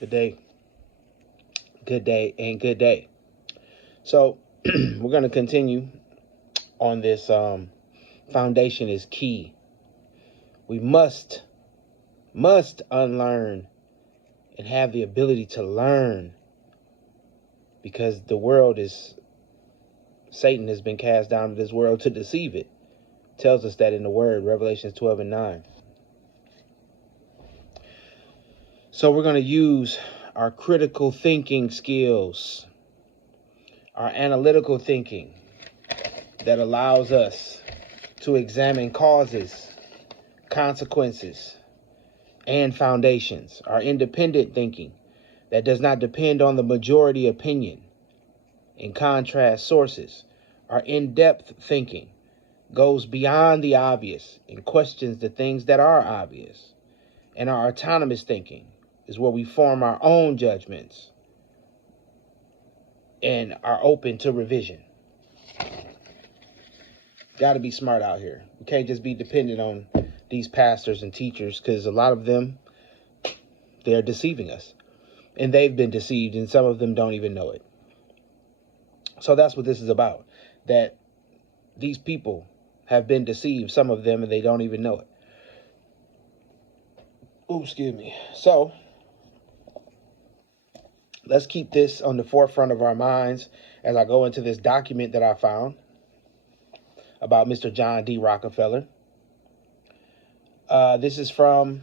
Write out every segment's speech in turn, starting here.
Good day, and good day. So we're going to continue on this. Foundation is key. We must unlearn and have the ability to learn, because Satan has been cast down to this world to deceive it. Tells us that in the word, Revelation 12:9. So we're going to use our critical thinking skills, our analytical thinking that allows us to examine causes, consequences, and foundations. Our independent thinking that does not depend on the majority opinion and contrast sources. Our in-depth thinking goes beyond the obvious and questions the things that are obvious. And our autonomous thinking is where we form our own judgments and are open to revision. Got to be smart out here. We can't just be dependent on these pastors and teachers, because a lot of them, they're deceiving us. And they've been deceived, and some of them don't even know it. So that's what this is about. That these people have been deceived, some of them, and they don't even know it. Ooh, excuse me. So let's keep this on the forefront of our minds as I go into this document that I found about Mr. John D. Rockefeller. This is from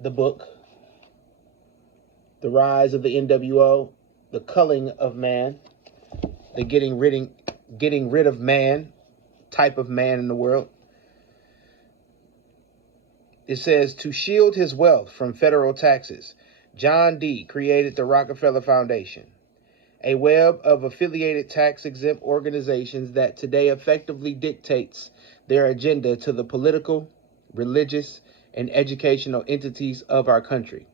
the book, The Rise of the NWO, The Culling of Man, the getting rid of man, type of man in the world. It says, to shield his wealth from federal taxes, John D. created the Rockefeller Foundation, a web of affiliated tax-exempt organizations that today effectively dictates their agenda to the political, religious, and educational entities of our country.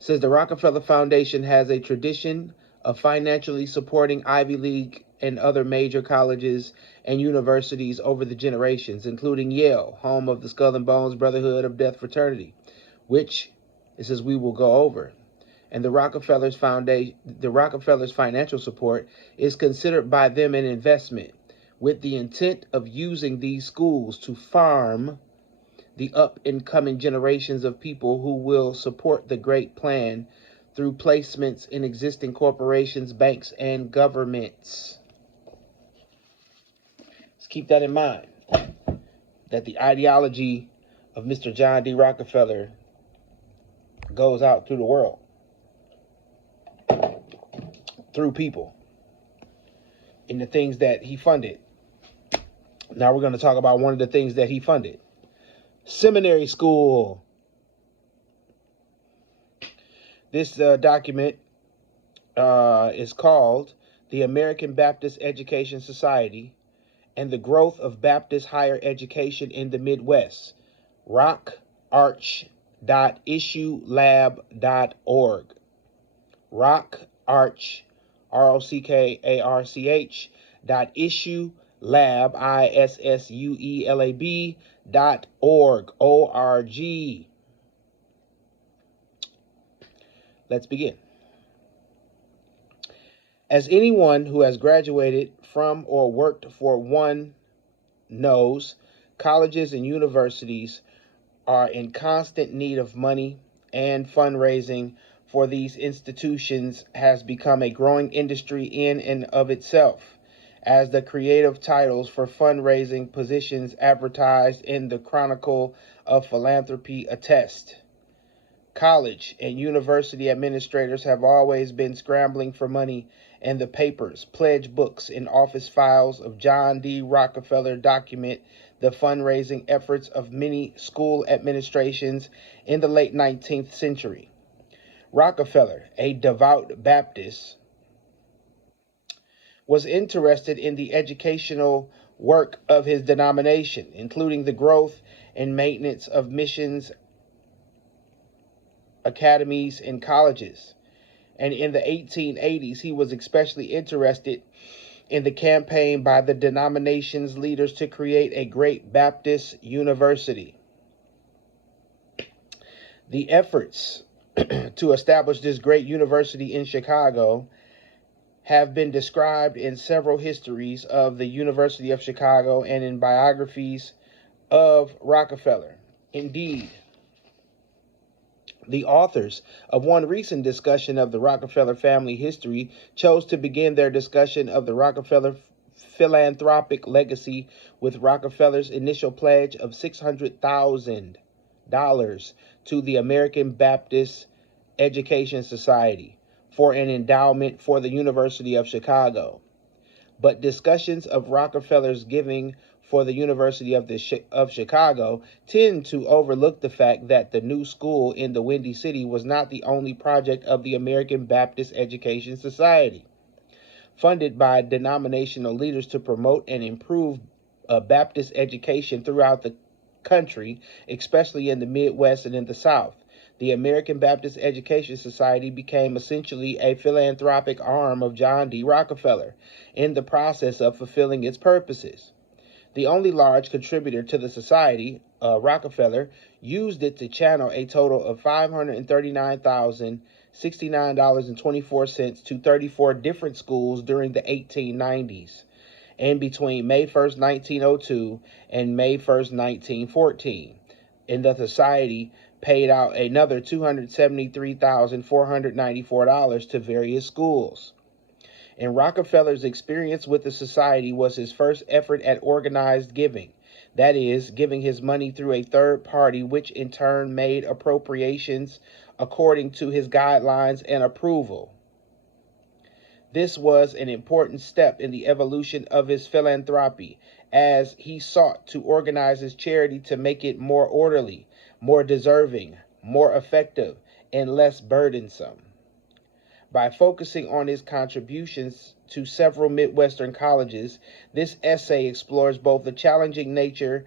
Says the Rockefeller Foundation has a tradition of financially supporting Ivy League and other major colleges and universities over the generations, including Yale, home of the Skull and Bones Brotherhood of Death Fraternity, which it says we will go over. And the Rockefellers financial support is considered by them an investment, with the intent of using these schools to farm the up-and-coming generations of people who will support the great plan through placements in existing corporations, banks, and governments. Let's keep that in mind, that the ideology of Mr. John D. Rockefeller goes out through the world, through people, in the things that he funded. Now we're going to talk about one of the things that he funded. Seminary school. This document is called The American Baptist Education Society and the Growth of Baptist Higher Education in the Midwest, rockarch.issuelab.org. Rockarch, ROCKARCH.issuelab, ISSUELAB.org, ORG. Let's begin. As anyone who has graduated from or worked for one knows, colleges and universities are in constant need of money, and fundraising for these institutions has become a growing industry in and of itself, as the creative titles for fundraising positions advertised in the Chronicle of Philanthropy attest. College and university administrators have always been scrambling for money, and the papers, pledge books, and office files of John D. Rockefeller document the fundraising efforts of many school administrations in the late 19th century. Rockefeller, a devout Baptist, was interested in the educational work of his denomination, including the growth and maintenance of missions academies and colleges. And in the 1880s, he was especially interested in the campaign by the denomination's leaders to create a great Baptist university. The efforts to establish this great university in Chicago have been described in several histories of the University of Chicago and in biographies of Rockefeller. Indeed, the authors of one recent discussion of the Rockefeller family history chose to begin their discussion of the Rockefeller philanthropic legacy with Rockefeller's initial pledge of $600,000 to the American Baptist Education Society for an endowment for the University of Chicago. But discussions of Rockefeller's giving for the University of Chicago tend to overlook the fact that the new school in the Windy City was not the only project of the American Baptist Education Society. Funded by denominational leaders to promote and improve Baptist education throughout the country, especially in the Midwest and in the South, the American Baptist Education Society became essentially a philanthropic arm of John D. Rockefeller in the process of fulfilling its purposes. The only large contributor to the society, Rockefeller, used it to channel a total of $539,069.24 to 34 different schools during the 1890s and between May 1st, 1902 and May 1st, 1914. And the society paid out another $273,494 to various schools. And Rockefeller's experience with the society was his first effort at organized giving, that is, giving his money through a third party, which in turn made appropriations according to his guidelines and approval. This was an important step in the evolution of his philanthropy, as he sought to organize his charity to make it more orderly, more deserving, more effective, and less burdensome. By focusing on his contributions to several Midwestern colleges, this essay explores both the challenging nature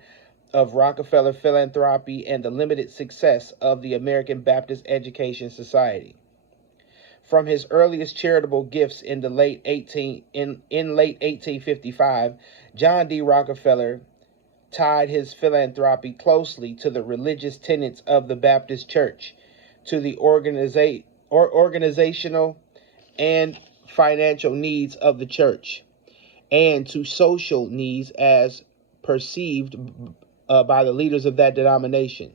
of Rockefeller philanthropy and the limited success of the American Baptist Education Society. From his earliest charitable gifts in late 1855, John D. Rockefeller tied his philanthropy closely to the religious tenets of the Baptist Church, to the organizational and financial needs of the church, and to social needs as perceived by the leaders of that denomination.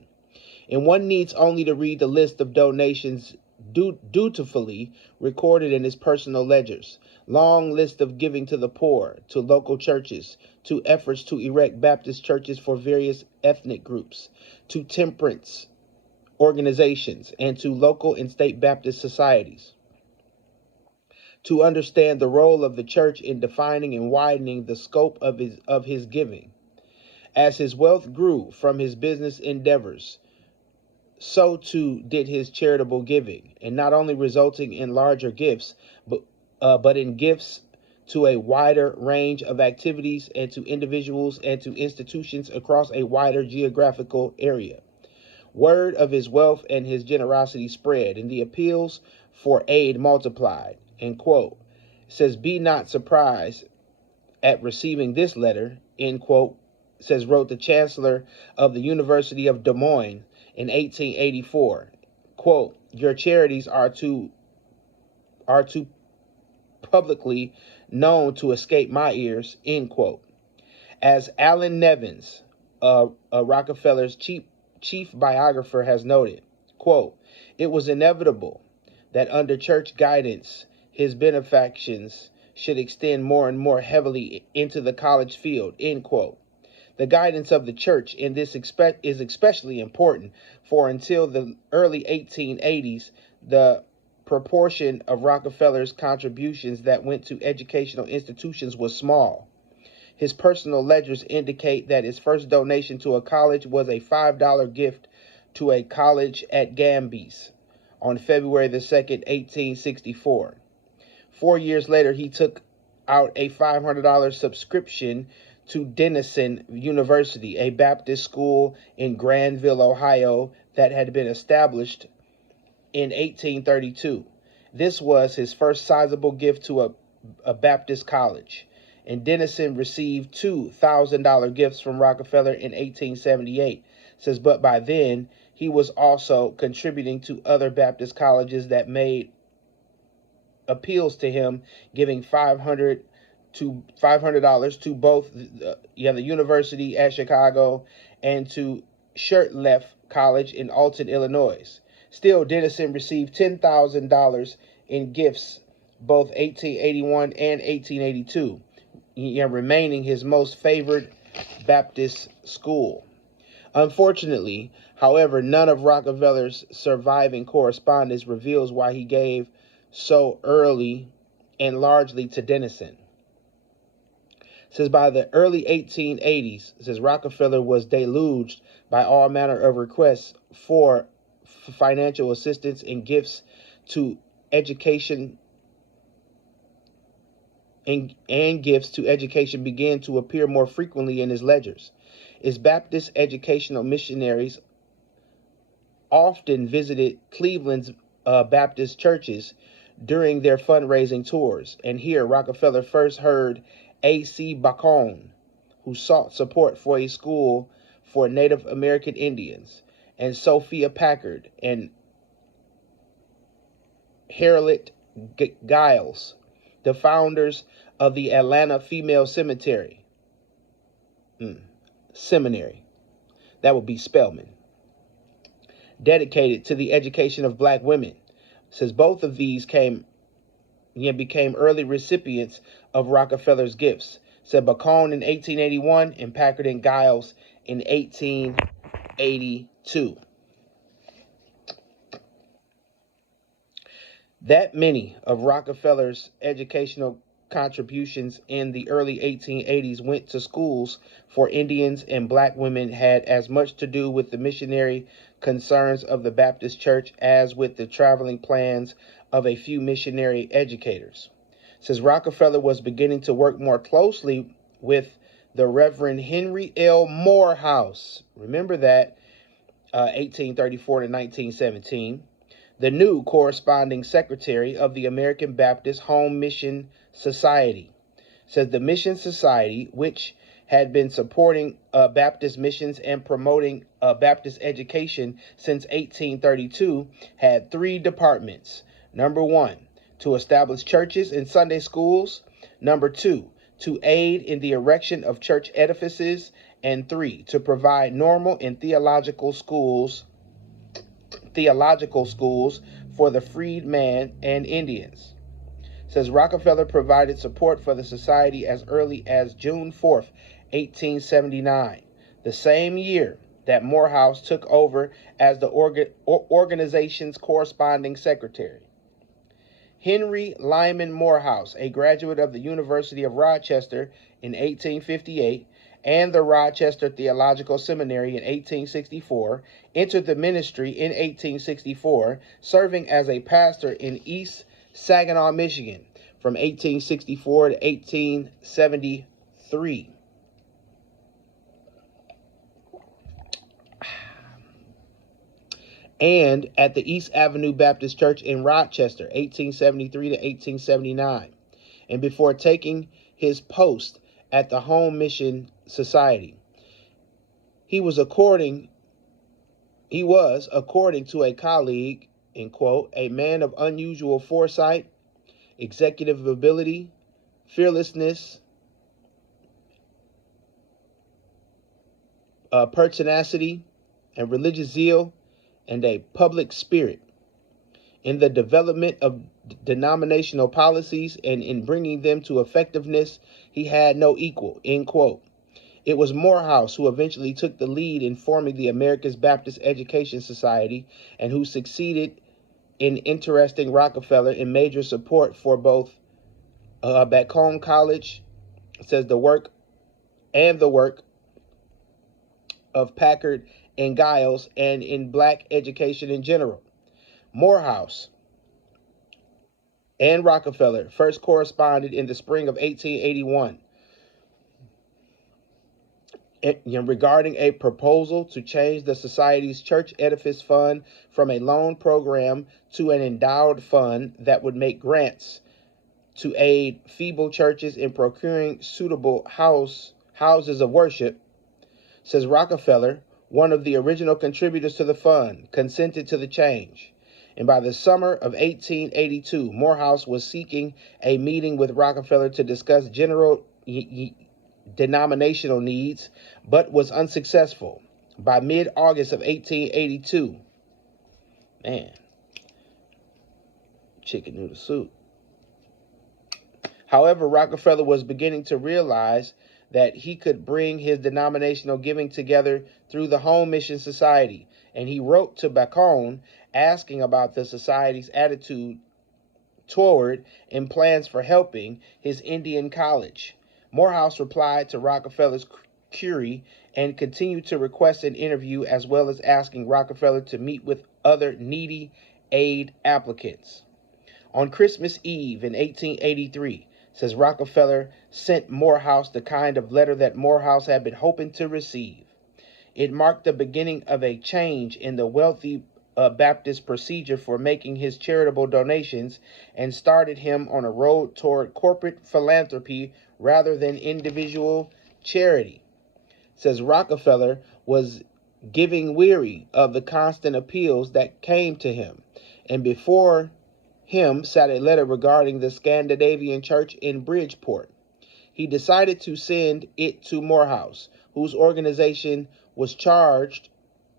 And one needs only to read the list of donations dutifully recorded in his personal ledgers, long list of giving to the poor, to local churches, to efforts to erect Baptist churches for various ethnic groups, to temperance organizations, and to local and state Baptist societies, to understand the role of the church in defining and widening the scope of his giving. As his wealth grew from his business endeavors, so too did his charitable giving, and not only resulting in larger gifts, but in gifts to a wider range of activities and to individuals and to institutions across a wider geographical area. Word of his wealth and his generosity spread, and the appeals for aid multiplied. End quote. It says, "Be not surprised at receiving this letter," end quote, says wrote the Chancellor of the University of Des Moines in 1884. Quote, "Your charities are too publicly known to escape my ears," end quote. As Allen Nevins, Rockefeller's chief biographer, has noted, quote, "It was inevitable that under church guidance, his benefactions should extend more and more heavily into the college field," end quote. The guidance of the church in this is especially important, for until the early 1880s, the proportion of Rockefeller's contributions that went to educational institutions was small. His personal ledgers indicate that his first donation to a college was a $5 gift to a college at Gambies on February the 2nd, 1864. 4 years later, he took out a $500 subscription to Denison University, a Baptist school in Granville, Ohio, that had been established in 1832. This was his first sizable gift to a Baptist college. And Denison received $2,000 gifts from Rockefeller in 1878. It says, but by then, he was also contributing to other Baptist colleges that made appeals to him, giving $500 to both the University at Chicago and to Shirtleff College in Alton, Illinois. Still, Denison received $10,000 in gifts both 1881 and 1882, remaining his most favored Baptist school. Unfortunately, however, none of Rockefeller's surviving correspondence reveals why he gave so early and largely to Denison. Says by the early 1880s, says Rockefeller was deluged by all manner of requests for financial assistance and gifts to education, and gifts to education began to appear more frequently in his ledgers. His Baptist educational missionaries often visited Cleveland's Baptist churches during their fundraising tours, and here Rockefeller first heard A.C. Bacon, who sought support for a school for Native American Indians, and Sophia Packard and Harriet Giles, the founders of the Atlanta Female Seminary. That would be Spelman. Dedicated to the education of black women. Says both of these became early recipients of Rockefeller's gifts. Said Bacon in 1881 and Packard and Giles in 1882. That many of Rockefeller's educational contributions in the early 1880s went to schools for Indians and black women had as much to do with the missionary concerns of the Baptist Church as with the traveling plans of a few missionary educators. Says Rockefeller was beginning to work more closely with the Reverend Henry L. Morehouse. Remember that, 1834 to 1917. The new corresponding secretary of the American Baptist Home Mission Society. Says the Mission Society, which had been supporting Baptist missions and promoting Baptist education since 1832, had three departments. Number one, to establish churches and Sunday schools. Number two, to aid in the erection of church edifices. And three, to provide normal and theological schools for the freedman and Indians. Says Rockefeller provided support for the society as early as June 4th, 1879, the same year that Morehouse took over as the organization's corresponding secretary. Henry Lyman Morehouse, a graduate of the University of Rochester in 1858, and the Rochester Theological Seminary in 1864, entered the ministry in 1864, serving as a pastor in East Saginaw, Michigan, from 1864 to 1873. And at the East Avenue Baptist Church in Rochester, 1873 to 1879, and before taking his post at the Home Mission Society. He was, according to a colleague, in quote, a man of unusual foresight, executive ability, fearlessness, pertinacity, and religious zeal, and a public spirit in the development of denominational policies and in bringing them to effectiveness. He had no equal, end quote. It was Morehouse who eventually took the lead in forming the American Baptist Education Society and who succeeded in interesting Rockefeller in major support for both Bacon College, says the work of Packard and Giles, and in black education in general. Morehouse and Rockefeller first corresponded in the spring of 1881 regarding a proposal to change the society's church edifice fund from a loan program to an endowed fund that would make grants to aid feeble churches in procuring suitable houses of worship. Says Rockefeller, one of the original contributors to the fund, consented to the change. And by the summer of 1882, Morehouse was seeking a meeting with Rockefeller to discuss general denominational needs, but was unsuccessful. By mid-August of 1882, man, chicken noodle soup. However, Rockefeller was beginning to realize that he could bring his denominational giving together through the Home Mission Society, and he wrote to Bacon asking about the society's attitude toward and plans for helping his Indian college. Morehouse replied to Rockefeller's query and continued to request an interview, as well as asking Rockefeller to meet with other needy aid applicants. On Christmas Eve in 1883, says Rockefeller sent Morehouse the kind of letter that Morehouse had been hoping to receive. It marked the beginning of a change in the wealthy Baptist procedure for making his charitable donations and started him on a road toward corporate philanthropy rather than individual charity. Says Rockefeller was giving weary of the constant appeals that came to him, and before him sat a letter regarding the Scandinavian church in Bridgeport. He decided to send it to Morehouse, whose organization was charged,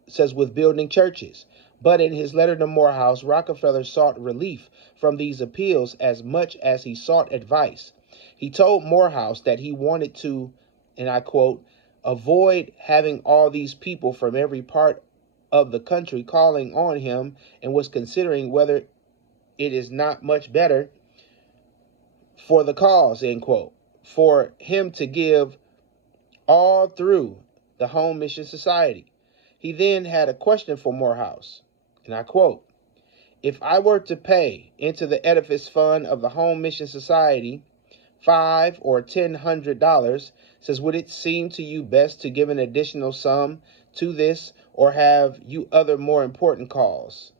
says, with building churches. But in his letter to Morehouse, Rockefeller sought relief from these appeals as much as he sought advice. He told Morehouse that he wanted to, and I quote, avoid having all these people from every part of the country calling on him, and was considering whether it is not much better for the cause, end quote, for him to give all through the Home Mission Society. He then had a question for Morehouse, and I quote, if I were to pay into the edifice fund of the Home Mission Society $500 or $1,000, says, would it seem to you best to give an additional sum to this, or have you other more important calls,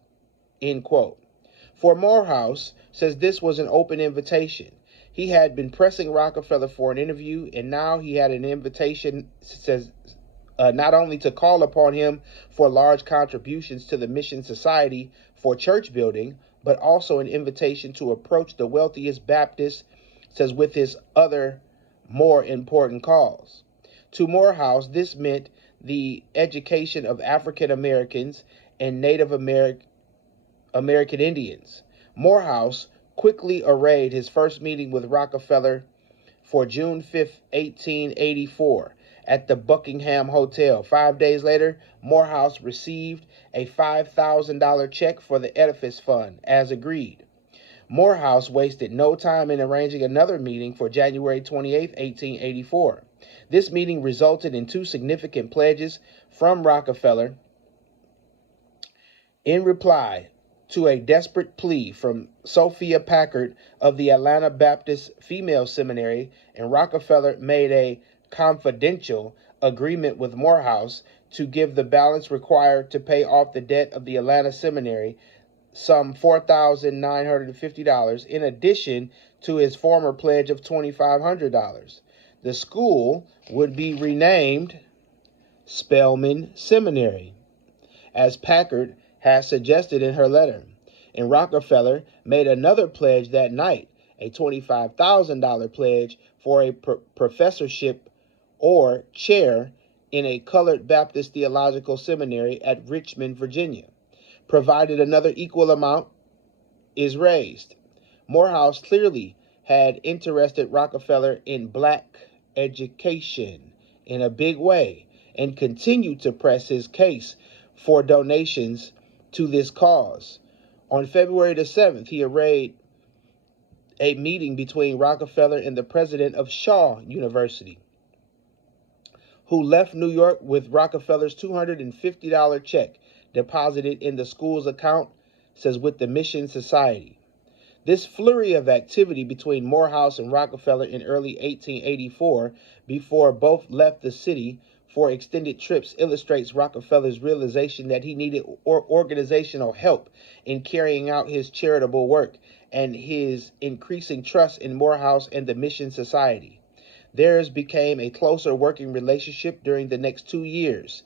end quote. For Morehouse, says, this was an open invitation. He had been pressing Rockefeller for an interview, and now he had an invitation, says, not only to call upon him for large contributions to the Mission Society for church building, but also an invitation to approach the wealthiest Baptists, says, with his other more important cause. To Morehouse, this meant the education of African Americans and Native American Indians. Morehouse quickly arranged his first meeting with Rockefeller for June 5, 1884, at the Buckingham Hotel. 5 days later, Morehouse received a $5,000 check for the edifice fund, as agreed. Morehouse wasted no time in arranging another meeting for January 28, 1884. This meeting resulted in two significant pledges from Rockefeller. In reply to a desperate plea from Sophia Packard of the Atlanta Baptist Female Seminary, and Rockefeller made a confidential agreement with Morehouse to give the balance required to pay off the debt of the Atlanta Seminary, some $4,950, in addition to his former pledge of $2,500. The school would be renamed Spelman Seminary, as Packard has suggested in her letter. And Rockefeller made another pledge that night, a $25,000 pledge for a professorship or chair in a colored Baptist theological seminary at Richmond, Virginia, provided another equal amount is raised. Morehouse clearly had interested Rockefeller in black education in a big way, and continued to press his case for donations to this cause. On February the 7th, he arranged a meeting between Rockefeller and the president of Shaw University, who left New York with Rockefeller's $250 check deposited in the school's account, says, with the Mission Society. This flurry of activity between Morehouse and Rockefeller in early 1884, before both left the city for extended trips, illustrates Rockefeller's realization that he needed organizational help in carrying out his charitable work, and his increasing trust in Morehouse and the Mission Society. Theirs became a closer working relationship during the next 2 years,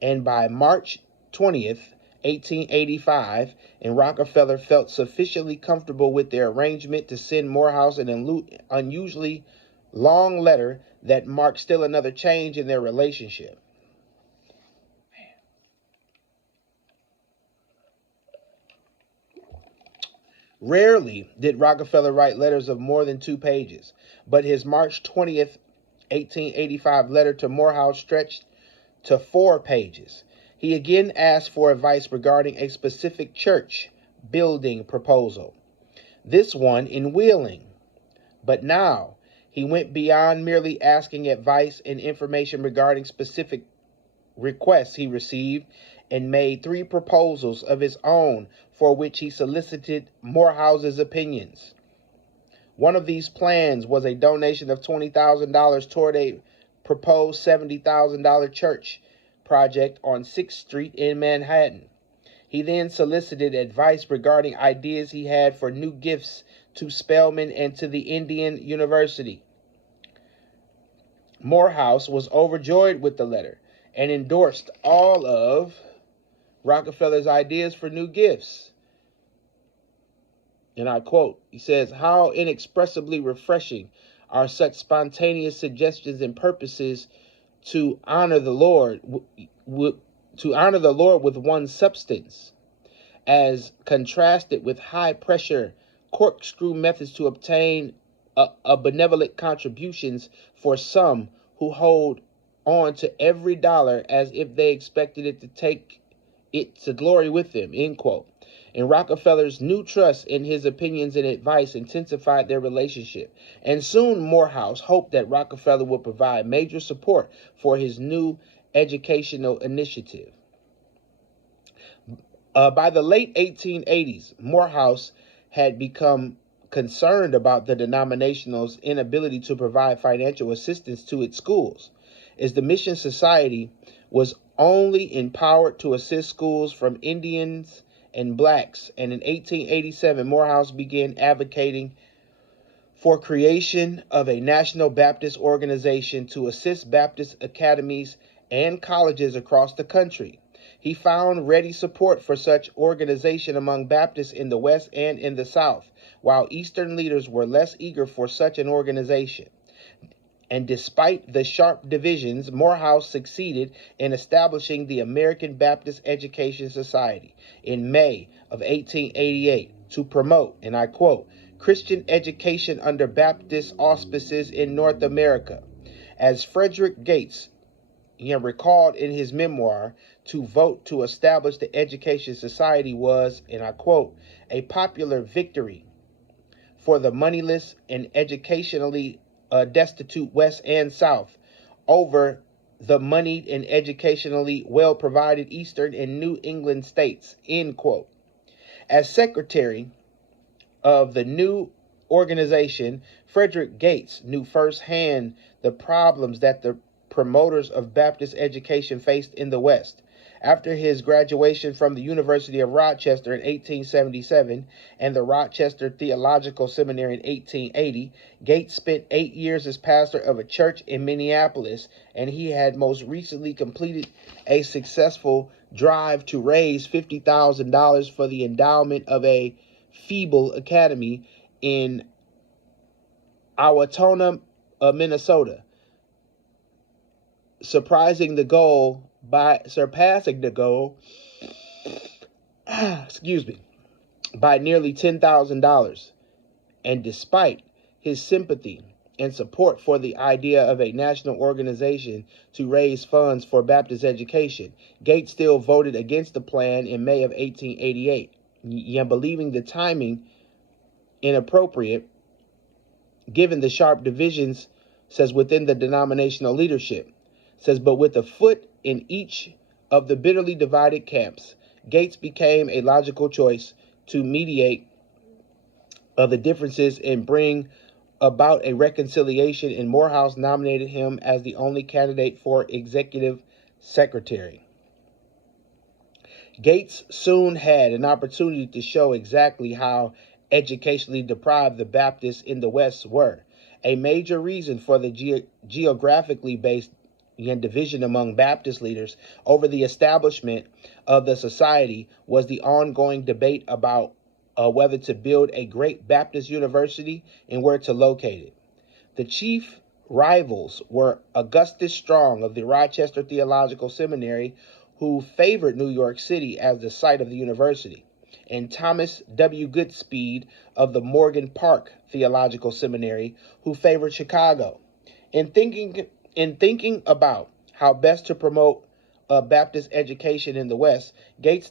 and by March 20th, 1885, and Rockefeller felt sufficiently comfortable with their arrangement to send Morehouse an unusually long letter that marked still another change in their relationship. Rarely did Rockefeller write letters of more than 2 pages, but his March 20th, 1885 letter to Morehouse stretched to 4 pages. He again asked for advice regarding a specific church building proposal, this one in Wheeling. But now he went beyond merely asking advice and information regarding specific requests he received and made 3 proposals of his own for which he solicited Morehouse's opinions. One of these plans was a donation of $20,000 toward a proposed $70,000 church project on 6th Street in Manhattan. He then solicited advice regarding ideas he had for new gifts to Spelman and to the Indian University. Morehouse was overjoyed with the letter and endorsed all of Rockefeller's ideas for new gifts. And I quote, he says, "How inexpressibly refreshing are such spontaneous suggestions and purposes to honor the Lord with one's substance, as contrasted with high-pressure corkscrew methods to obtain a benevolent contributions for some who hold on to every dollar as if they expected it to take it to glory with them," end quote. And Rockefeller's new trust in his opinions and advice intensified their relationship. And soon Morehouse hoped that Rockefeller would provide major support for his new educational initiative. By the late 1880s, Morehouse had become concerned about the denominational's inability to provide financial assistance to its schools, as the Mission Society was only empowered to assist schools from Indians and blacks. And in 1887, Morehouse began advocating for creation of a national Baptist organization to assist Baptist academies and colleges across the country. He found ready support for such organization among Baptists in the West and in the South, while Eastern leaders were less eager for such an organization. And despite the sharp divisions, Morehouse succeeded in establishing the American Baptist Education Society in May of 1888 to promote, and I quote, "Christian education under Baptist auspices in North America." As Frederick Gates recalled in his memoir, to vote to establish the Education Society was, and I quote, "a popular victory for the moneyless and educationally destitute West and South over the moneyed and educationally well-provided Eastern and New England states," end quote. As secretary of the new organization, Frederick Gates knew firsthand the problems that the promoters of Baptist education faced in the West. After his graduation from the University of Rochester in 1877 and the Rochester Theological Seminary in 1880, Gates spent 8 years as pastor of a church in Minneapolis, and he had most recently completed a successful drive to raise $50,000 for the endowment of a feeble academy in Owatonna, Minnesota, surpassing the goal by nearly $10,000. And despite his sympathy and support for the idea of a national organization to raise funds for Baptist education, Gates still voted against the plan in May of 1888, believing the timing inappropriate given the sharp divisions, says, within the denominational leadership. Says, but with a foot in each of the bitterly divided camps, Gates became a logical choice to mediate of the differences and bring about a reconciliation, and Morehouse nominated him as the only candidate for executive secretary. Gates soon had an opportunity to show exactly how educationally deprived the Baptists in the West were. A major reason for the geographically based and division among Baptist leaders over the establishment of the society was the ongoing debate about whether to build a great Baptist university and where to locate it. The chief rivals were Augustus Strong of the Rochester Theological Seminary, who favored New York City as the site of the university, and Thomas W. Goodspeed of the Morgan Park Theological Seminary, who favored Chicago. In thinking about how best to promote Baptist education in the West, Gates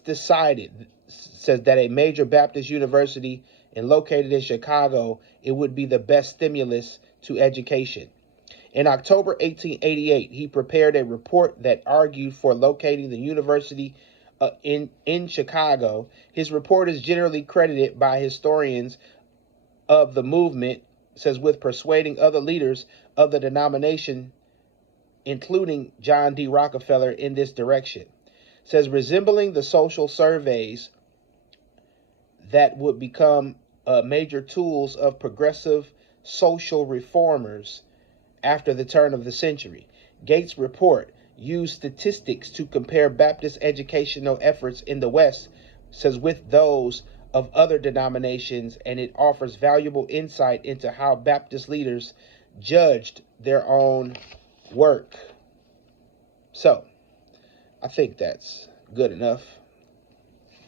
says that a major Baptist university and located in Chicago, it would be the best stimulus to education. In October 1888, he prepared a report that argued for locating the university in Chicago. His report is generally credited by historians of the movement, says, with persuading other leaders of the denomination, including John D. Rockefeller, in this direction. Says, resembling the social surveys that would become major tools of progressive social reformers after the turn of the century. Gates' report used statistics to compare Baptist educational efforts in the West, says, with those of other denominations, and it offers valuable insight into how Baptist leaders judged their own work. So, I think that's good enough.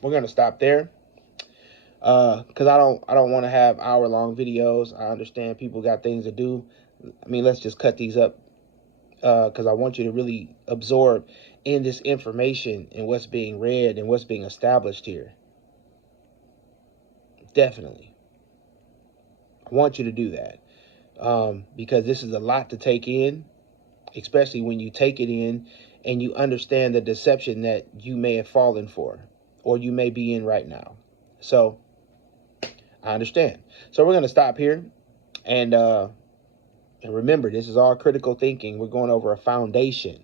We're gonna stop there, because I don't want to have hour-long videos. I understand people got things to do. I mean, let's just cut these up, because I want you to really absorb in this information and what's being read and what's being established here. Definitely. I want you to do that, because this is a lot to take in, especially when you take it in and you understand the deception that you may have fallen for or you may be in right now. So I understand. So we're going to stop here. And remember, this is all critical thinking. We're going over a foundation.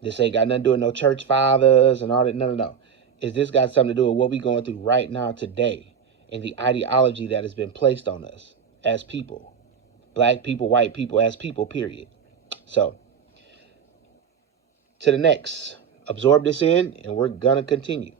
This ain't got nothing to do with no church fathers and all that. No. This got something to do with what we're going through right now today and the ideology that has been placed on us as people. Black people, white people, as people, period. So, to the next. Absorb this in, and we're going to continue.